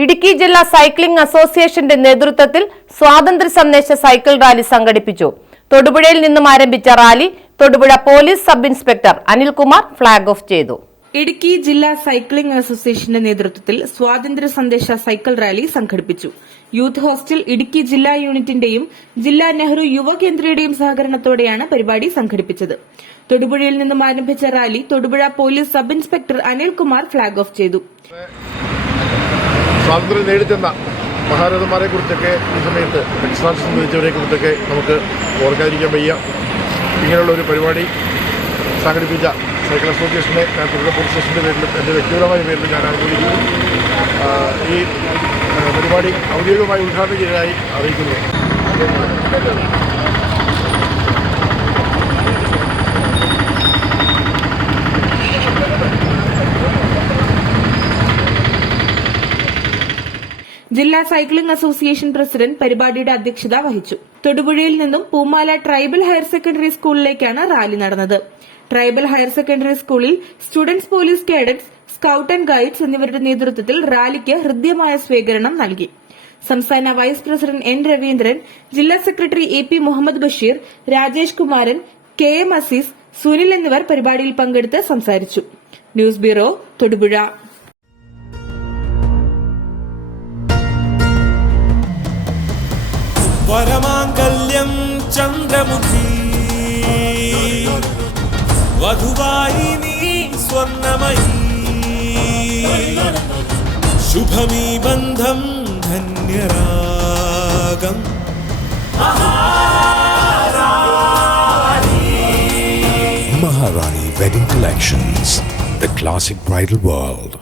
ഇടുക്കി ജില്ലാ സൈക്ലിംഗ് അസോസിയേഷന്റെ നേതൃത്വത്തിൽ സ്വാതന്ത്ര്യ സന്ദേശ സൈക്കിൾ റാലി സംഘടിപ്പിച്ചു. തൊടുപുഴയിൽ നിന്നും ആരംഭിച്ച rally Thodupuzha police sub inspector Anilkumar flag off ചെയ്തു. ഇടുക്കി ജില്ലാ സൈക്ലിംഗ് അസോസിയേഷന്റെ നേതൃത്വത്തിൽ സ്വാതന്ത്ര്യ സന്ദേശ സൈക്കിൾ റാലി സംഘടിപ്പിച്ചു. യൂത്ത് ഹോസ്റ്റൽ ഇടുക്കി ജില്ലാ യൂണിറ്റിന്റെയും ജില്ലാ നെഹ്റു യുവകേന്ദ്രയുടെയും സഹകരണത്തോടെയാണ് പരിപാടി സംഘടിപ്പിച്ചത്. തൊടുപുഴയിൽ നിന്നും ആരംഭിച്ച rally Thodupuzha police sub inspector Anilkumar flag off ചെയ്തു. സ്വാതന്ത്ര്യം നേടിത്തന്ന മഹാരഥന്മാരെ കുറിച്ചൊക്കെ ഈ സമയത്ത് രക്തസാക്ഷി സംഭവിച്ചവരെ കുറിച്ചൊക്കെ നമുക്ക് ഓർക്കാതിരിക്കാൻ വയ്യ. ഇങ്ങനെയുള്ള ഒരു പരിപാടി സംഘടിപ്പിച്ച സൈക്കിൾ അസോസിയേഷനെ ഞാൻ തൊടുപുഴ പോലീസ് സ്റ്റേഷൻ്റെ പേരിലും എൻ്റെ വ്യക്തിപരമായ പേരിലും ഞാൻ അനുകൂലിക്കുന്നു. ഈ പരിപാടി ഔദ്യോഗികമായി ഉദ്ഘാടനം ചെയ്തതായി അറിയിക്കുന്നു. ജില്ലാ സൈക്ലിംഗ് അസോസിയേഷൻ പ്രസിഡന്റ് പരിപാടിയുടെ അധ്യക്ഷത വഹിച്ചു. തൊടുപുഴയിൽ നിന്നും പൂമാല ട്രൈബൽ ഹയർ സെക്കൻഡറി സ്കൂളിലേക്കാണ് റാലി നടന്നത്. ട്രൈബൽ ഹയർ സെക്കൻഡറി സ്കൂളിൽ students police cadets, scout and guides എന്നിവരുടെ നേതൃത്വത്തിൽ റാലിക്ക് ഹൃദ്യമായ സ്വീകരണം നൽകി. സംസ്ഥാന വൈസ് പ്രസിഡന്റ് എൻ രവീന്ദ്രൻ, ജില്ലാ secretary A P Muhammad Basheer, Rajesh Kumaran, K M Azeez, Sunil എന്നിവർ പരിപാടിയിൽ പങ്കെടുത്ത് സംസാരിച്ചു. News bureau, Thodupuzha. വരമാംഗല്യം ചന്ദ്രമുഖി വധുവായി നീ സ്വർണമയി ശുഭമീ ബന്ധം ധന്യരാഗം Maharani Wedding Collections, the classic bridal world.